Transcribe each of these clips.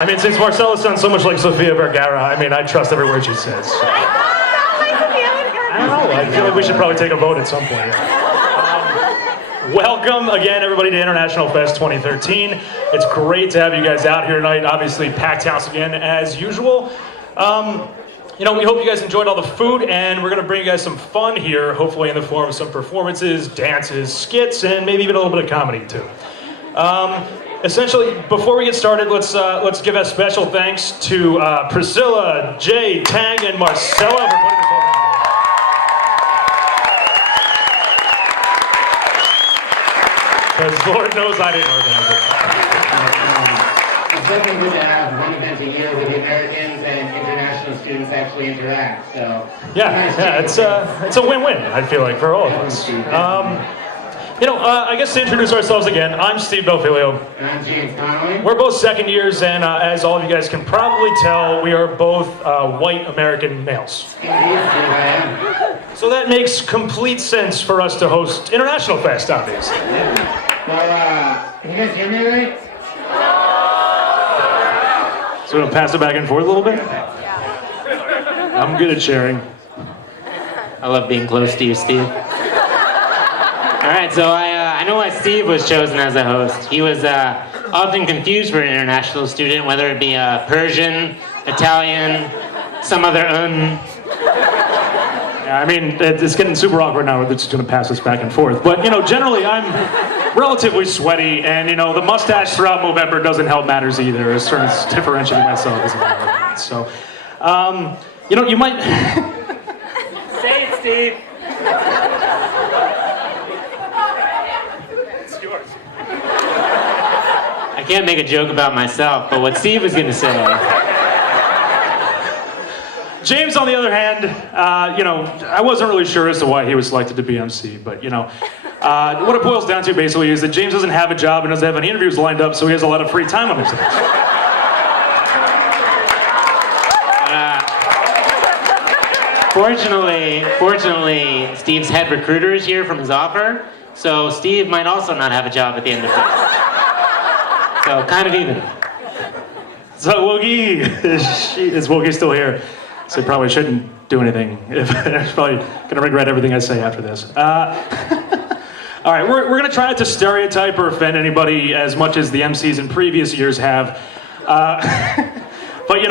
I mean, since Marcella sounds so much like Sofia Vergara, I mean, I trust every word she says. I don't know. I feel like we should probably take a vote at some point. Welcome again, everybody, to International Fest 2013. It's great to have you guys out here tonight. Obviously, packed house again, as usual. We hope you guys enjoyed all the food, and we're going to bring you guys some fun here, hopefully in the form of some performances, dances, skits, and maybe even a little bit of comedy, too. Essentially, before we get started, let's give a special thanks to Priscilla, Jay, Tang, and Marcella for putting this whole thing together. Because Lord knows I didn't organize It's definitely good to have one event a year where the Americans and international students actually interact. So it's a win-win, I feel like, for all of us. I guess to introduce ourselves again, I'm Steve Belfilio. And I'm James Connolly. We're both second years, and as all of you guys can probably tell, we are both white American males. Indeed, I am. So that makes complete sense for us to host International Fest, obviously. Well, can you guys hear me right? So we're gonna pass it back and forth a little bit? I'm good at sharing. I love being close to you, Steve. All right, so I know why Steve was chosen as a host. He was often confused for an international student, whether it be Persian, Italian, some other Yeah, I mean, it's getting super awkward now. We're just gonna pass this back and forth. But, generally I'm relatively sweaty, and, the mustache throughout Movember doesn't help matters either, as far as differentiating myself as an American. So, you might... Say it, Steve. I can't make a joke about myself, but what Steve was gonna say. James, on the other hand, I wasn't really sure as to why he was selected to be MC, but, what it boils down to basically is that James doesn't have a job and doesn't have any interviews lined up, so he has a lot of free time on his hands. Fortunately, Steve's head recruiter is here from his offer, so Steve might also not have a job at the end of this. So, kind of even. So Woogie, is Woogie still here? So he probably shouldn't do anything. He's probably gonna regret everything I say after this. All right, we're gonna try not to stereotype or offend anybody as much as the MCs in previous years have. But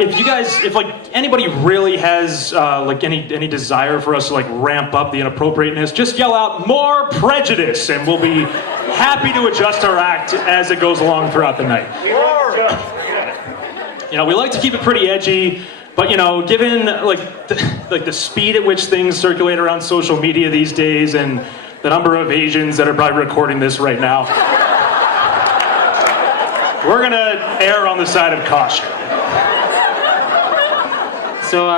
if anybody really has any desire for us to ramp up the inappropriateness, just yell out "more prejudice" and we'll be happy to adjust our act as it goes along throughout the night. We like to keep it pretty edgy, but given the speed at which things circulate around social media these days and the number of Asians that are probably recording this right now, we're gonna err on the side of caution. So,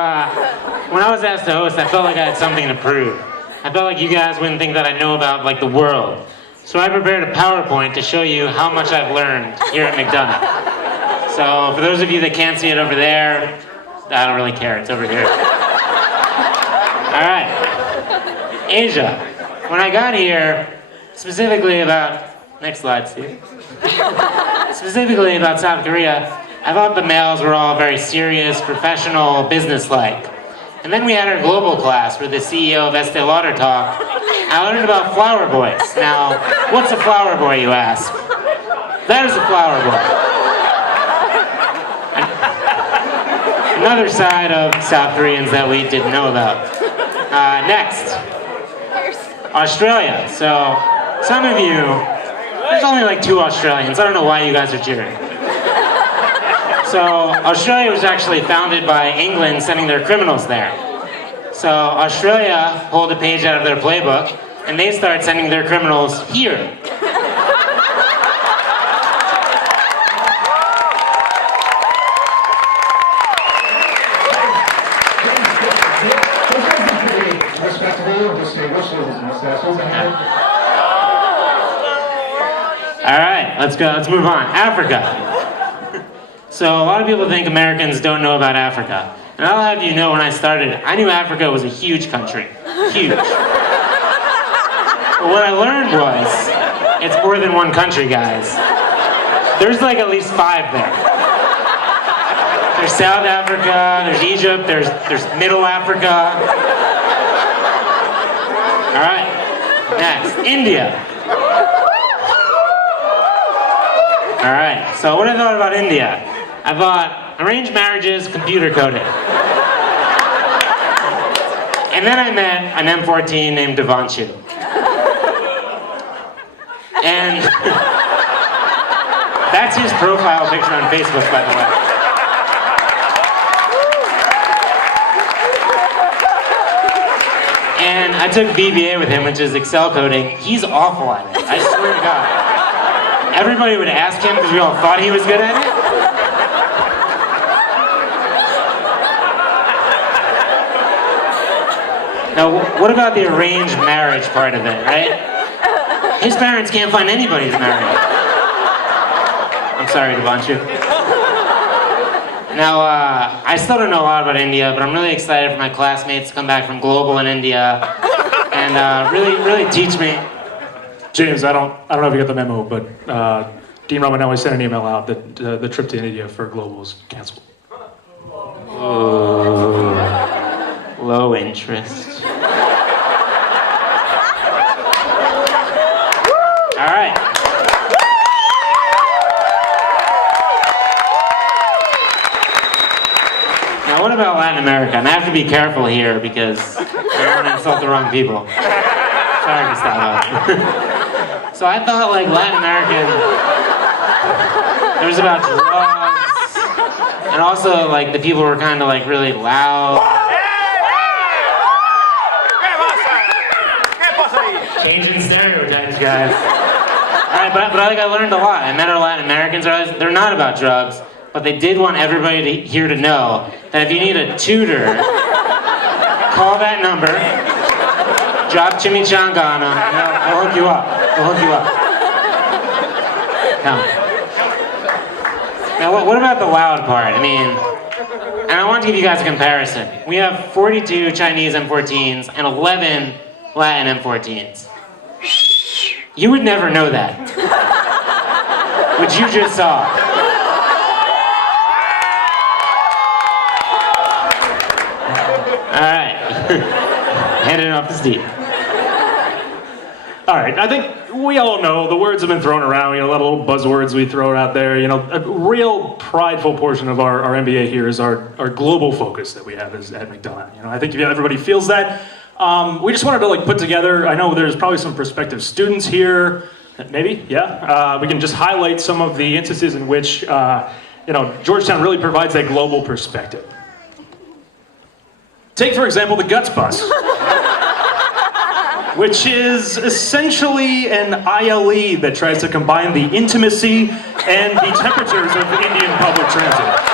when I was asked to host, I felt like I had something to prove. I felt like you guys wouldn't think that I know about, the world. So I prepared a PowerPoint to show you how much I've learned here at McDonough. So, for those of you that can't see it over there, I don't really care, it's over here. All right. Asia. When I got here, specifically about, next slide, Steve. Specifically about South Korea, I thought the males were all very serious, professional, business-like. And then we had our global class where the CEO of Estee Lauder talked. I learned about flower boys. Now, what's a flower boy, you ask? That is a flower boy. Another side of South Koreans that we didn't know about. Next, Australia. So, some of you, there's only 2 Australians. I don't know why you guys are cheering. So, Australia was actually founded by England sending their criminals there. So, Australia pulled a page out of their playbook, and they start sending their criminals here. All right, let's go. Let's move on. Africa. So a lot of people think Americans don't know about Africa. And I'll have you know, when I started, I knew Africa was a huge country. Huge. But what I learned was, it's more than one country, guys. There's like at least 5 there. There's South Africa, there's Egypt, there's Middle Africa. All right, next, India. All right, so what I thought about India? I thought arranged marriages, computer coding. And then I met an M14 named Devanshu. And that's his profile picture on Facebook, by the way. And I took VBA with him, which is Excel coding. He's awful at it, I swear to God. Everybody would ask him because we all thought he was good at it. Now, what about the arranged marriage part of it, right? His parents can't find anybody to marry. I'm sorry, Devanshu. Now, I still don't know a lot about India, but I'm really excited for my classmates to come back from Global in India and really teach me. James, I don't know if you got the memo, but Dean Romanelli sent an email out that the trip to India for Global is canceled. Oh, low interest. All right. Now, what about Latin America? And I have to be careful here because I don't want to insult the wrong people. Sorry, Gustavo. So I thought, like, Latin American, there was about drugs, and also, like, the people were kind of, like, really loud. Changing stereotypes, guys. All right, but I learned a lot. I met our Latin Americans. They're not about drugs, but they did want everybody here to know that if you need a tutor, call that number, drop chimichanga on them, and they'll hook you up. They'll hook you up. Come. Now, what about the loud part? I mean, and I want to give you guys a comparison. We have 42 Chinese M14s and 11 Latin M14s. You would never know that. Which you just saw. All right. Hand it off to Steve. All right, I think we all know the words have been thrown around, a lot of little buzzwords we throw out there. A real prideful portion of our MBA here is our global focus that we have at McDonough. I think everybody feels that. We just wanted to put together, I know there's probably some prospective students here, maybe, yeah. We can just highlight some of the instances in which, Georgetown really provides that global perspective. Take, for example, the Guts Bus, which is essentially an ILE that tries to combine the intimacy and the temperatures of Indian public transit.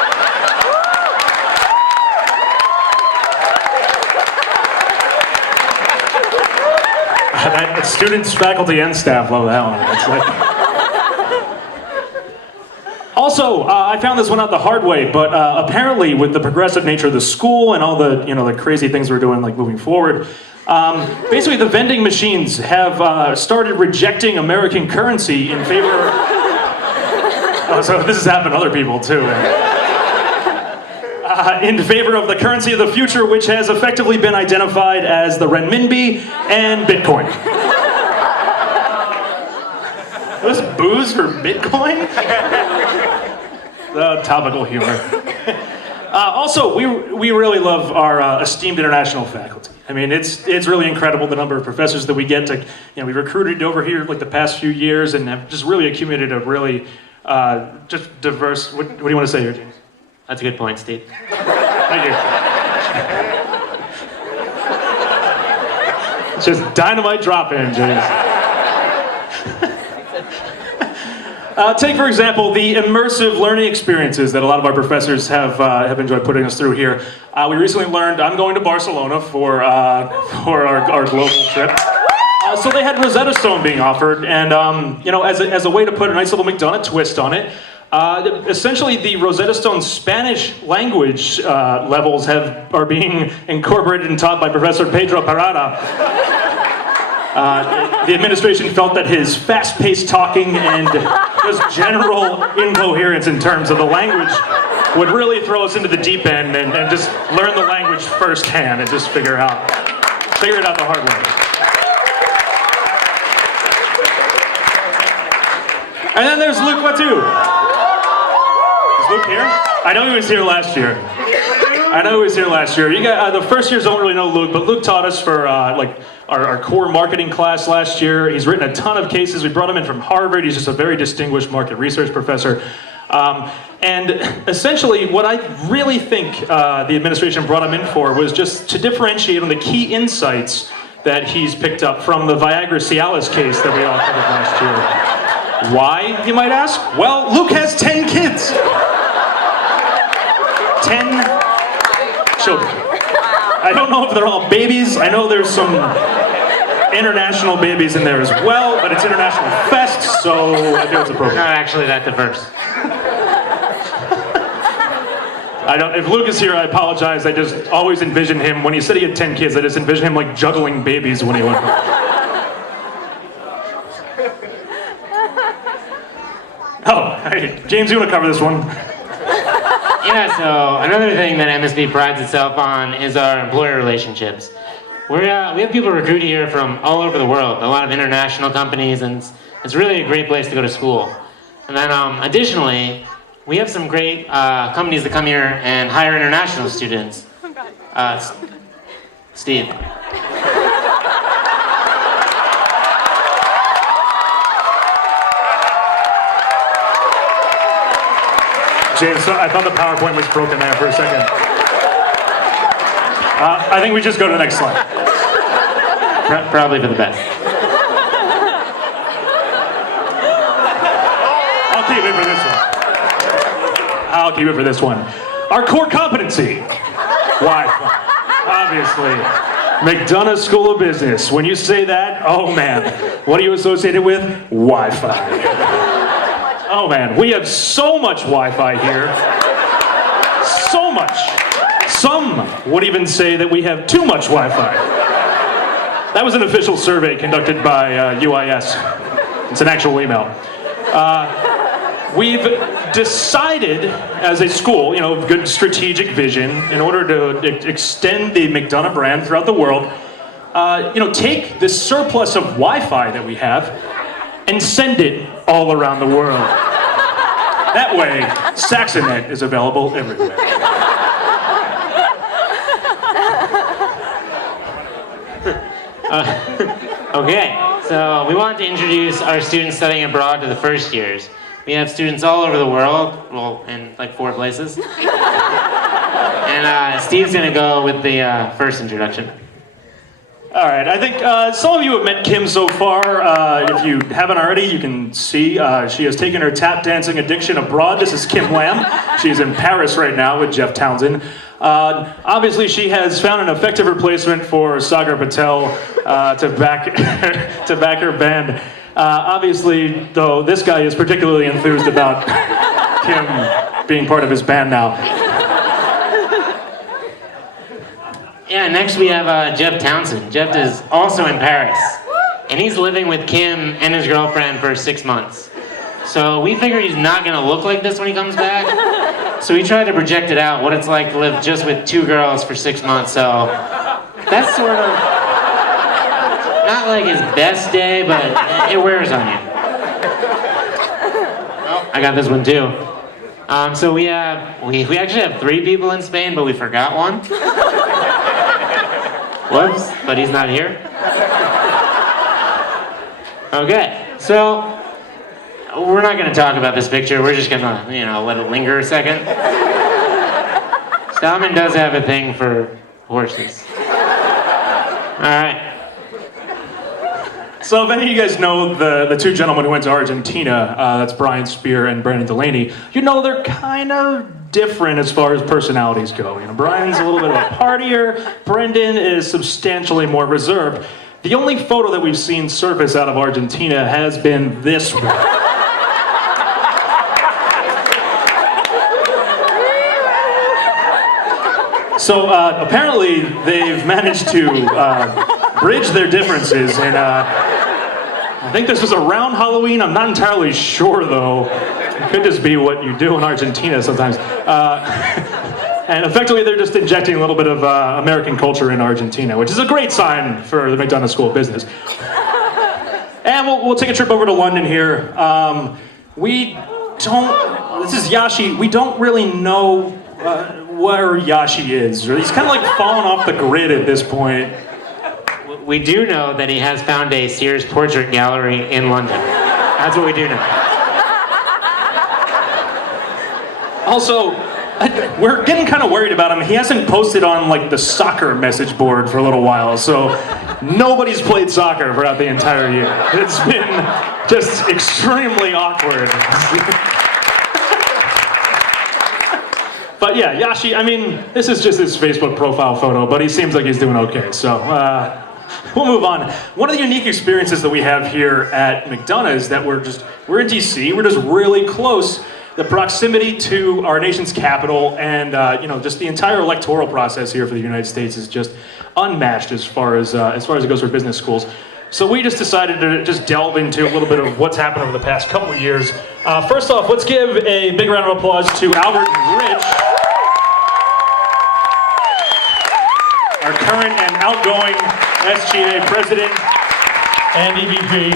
Students, faculty, and staff love that one. Also, I found this one out the hard way, but apparently with the progressive nature of the school and all the, the crazy things we're doing, moving forward, basically the vending machines have started rejecting American currency in favor so this has happened to other people too. In favor of the currency of the future, which has effectively been identified as the renminbi and Bitcoin. Those booze for Bitcoin? Topical humor. Also, we really love our esteemed international faculty. I mean, it's really incredible the number of professors that we get to, we recruited over here the past few years and have just really accumulated a really just diverse, what do you want to say here, James? That's a good point, Steve. Thank you. It's just dynamite drop-in, James. Take, for example, the immersive learning experiences that a lot of our professors have enjoyed putting us through here. We recently learned I'm going to Barcelona for our global trip. So they had Rosetta Stone being offered, and as a way to put a nice little McDonough twist on it, essentially the Rosetta Stone Spanish language levels are being incorporated and taught by Professor Pedro Parada. The administration felt that his fast-paced talking and just general incoherence in terms of the language would really throw us into the deep end and just learn the language firsthand and just figure it out the hard way. And then there's Luke Watu. Is Luke here? I know he was here last year. You got the first years don't really know Luke, but Luke taught us for like our core marketing class last year. He's written a ton of cases. We brought him in from Harvard. He's just a very distinguished market research professor. And essentially, what I really think the administration brought him in for was just to differentiate on the key insights that he's picked up from the Viagra Cialis case that we all covered last year. Why, you might ask? Well, Luke has 10 kids. 10 children. I don't know if they're all babies. I know there's some international babies in there as well, but it's International Fest, so I feel it's appropriate. Not actually that diverse. If Luke is here, I apologize. I just always envision him, when he said he had 10 kids, I just envision him like juggling babies when he went home. Oh, hey, James, you want to cover this one? Yeah, so another thing that MSB prides itself on is our employer relationships. We have people recruit here from all over the world, a lot of international companies, and it's really a great place to go to school. And then additionally, we have some great companies that come here and hire international students. Steve. James, I thought the PowerPoint was broken there for a second. I think we just go to the next slide. Probably for the best. I'll keep it for this one. Our core competency, Wi-Fi. Obviously, McDonough School of Business. When you say that, oh man, what do you associate it with? Wi-Fi. Oh man, we have so much Wi-Fi here. So much. Some would even say that we have too much Wi-Fi. That was an official survey conducted by UIS. It's an actual email. We've decided as a school, good strategic vision, in order to extend the McDonough brand throughout the world, take this surplus of Wi-Fi that we have and send it all around the world. That way, Saxonet is available everywhere. Okay, so we wanted to introduce our students studying abroad to the first years. We have students all over the world, well, in like 4 places. And Steve's gonna go with the first introduction. All right, I think some of you have met Kim so far. If you haven't already, you can see she has taken her tap dancing addiction abroad. This is Kim Lam. She's in Paris right now with Jeff Townsend. Obviously, she has found an effective replacement for Sagar Patel to back her band. Obviously, though, this guy is particularly enthused about Kim being part of his band now. Yeah, next we have Jeff Townsend. Jeff is also in Paris, and he's living with Kim and his girlfriend for 6 months. So we figured he's not gonna look like this when he comes back. So we tried to project it out, what it's like to live just with 2 girls for 6 months. So that's sort of not like his best day, but it wears on you. Oh, I got this one too. So we actually have 3 people in Spain, but we forgot one. Whoops, but he's not here. Okay, so we're not going to talk about this picture. We're just going to, let it linger a second. Salmon does have a thing for horses. All right. So if any of you guys know the 2 gentlemen who went to Argentina, that's Brian Spear and Brandon Delaney, they're kind of different as far as personalities go. Brian's a little bit of a partier, Brendan is substantially more reserved. The only photo that we've seen surface out of Argentina has been this one. So apparently they've managed to bridge their differences and think this was around Halloween. I'm not entirely sure, though. It could just be what you do in Argentina sometimes. And effectively, they're just injecting a little bit of American culture in Argentina, which is a great sign for the McDonough School of Business. And we'll take a trip over to London here. This is Yashi. We don't really know where Yashi is. He's kind of like fallen off the grid at this point. We do know that he has found a Sears portrait gallery in London. That's what we do know. Also, we're getting kind of worried about him. He hasn't posted on like the soccer message board for a little while, so nobody's played soccer throughout the entire year. It's been just extremely awkward. But yeah, Yashi, I mean, this is just his Facebook profile photo, but he seems like he's doing okay, so we'll move on. One of the unique experiences that we have here at McDonough is that we're in DC, we're just really close. The proximity to our nation's capital and just the entire electoral process here for the United States is just unmatched as far as it goes for business schools. So we just decided to just delve into a little bit of what's happened over the past couple of years. First off, let's give a big round of applause to Albert and Rich, our current and outgoing SGA president and EVP.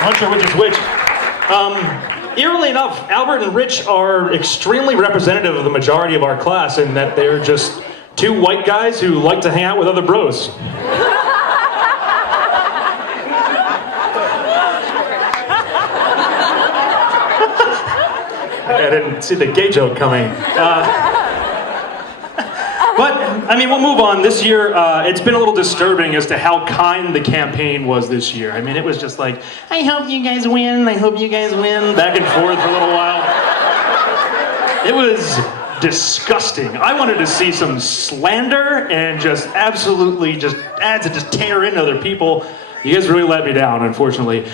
I'm not sure which is which. Eerily enough, Albert and Rich are extremely representative of the majority of our class in that they're just two white guys who like to hang out with other bros. I didn't see the gay joke coming. But, I mean, we'll move on. This year, it's been a little disturbing as to how kind the campaign was this year. I mean, it was just like, I hope you guys win, I hope you guys win, back and forth for a little while. It was disgusting. I wanted to see some slander and just absolutely just ads to just tear into other people. You guys really let me down, unfortunately.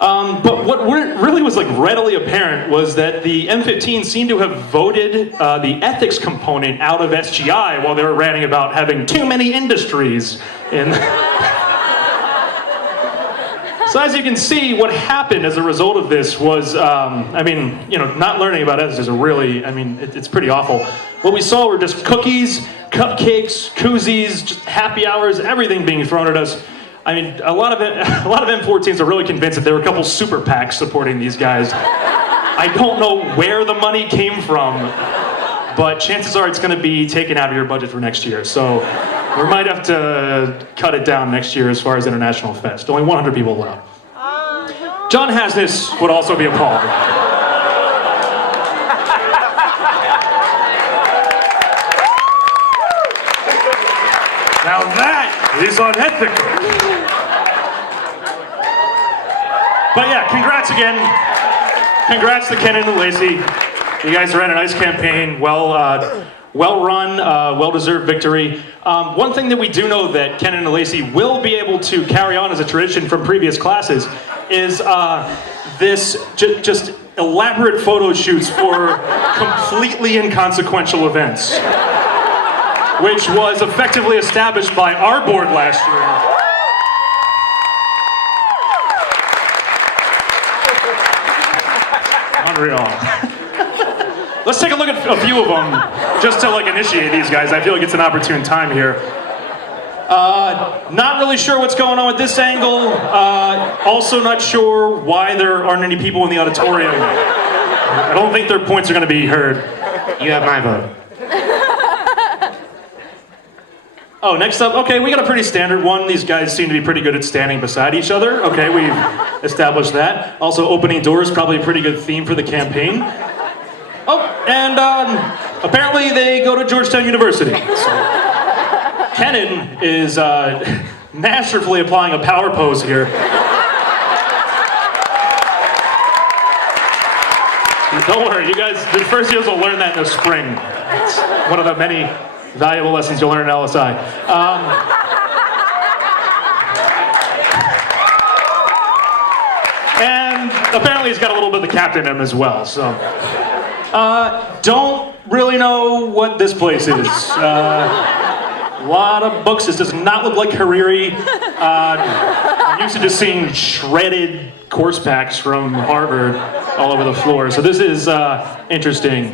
But what really was like readily apparent was that the M15 seemed to have voted the ethics component out of SGI while they were ranting about having too many industries in. So as you can see, what happened as a result of this was, not learning about ethics is it's pretty awful. What we saw were just cookies, cupcakes, koozies, just happy hours, everything being thrown at us. I mean, a lot of M14s are really convinced that there were a couple super PACs supporting these guys. I don't know where the money came from, but chances are it's going to be taken out of your budget for next year. So we might have to cut it down next year as far as International Fest. Only 100 people allowed. John Hasness would also be appalled. Now that is unethical. But yeah, congrats again. Congrats to Ken and Lacey. You guys ran a nice campaign, well run, well-deserved victory. One thing that we do know that Ken and Lacey will be able to carry on as a tradition from previous classes is this just elaborate photo shoots for completely inconsequential events, which was effectively established by our board last year. Unreal. Let's take a look at a few of them, just to initiate these guys. I feel like it's an opportune time here. Not really sure what's going on with this angle. Also not sure why there aren't any people in the auditorium. I don't think their points are going to be heard. You have my vote. Oh, next up, okay, we got a pretty standard one. These guys seem to be pretty good at standing beside each other. Okay, we've established that. Also, opening doors, probably a pretty good theme for the campaign. Oh, and apparently they go to Georgetown University. So, Kenan is masterfully applying a power pose here. Don't worry, you guys, the first years will learn that in the spring. It's one of the many valuable lessons you'll learn at LSI. And apparently he's got a little bit of the captain in him as well, so. Don't really know what this place is. A lot of books. This does not look like Hariri. I'm used to just seeing shredded course packs from Harvard all over the floor. So this is interesting.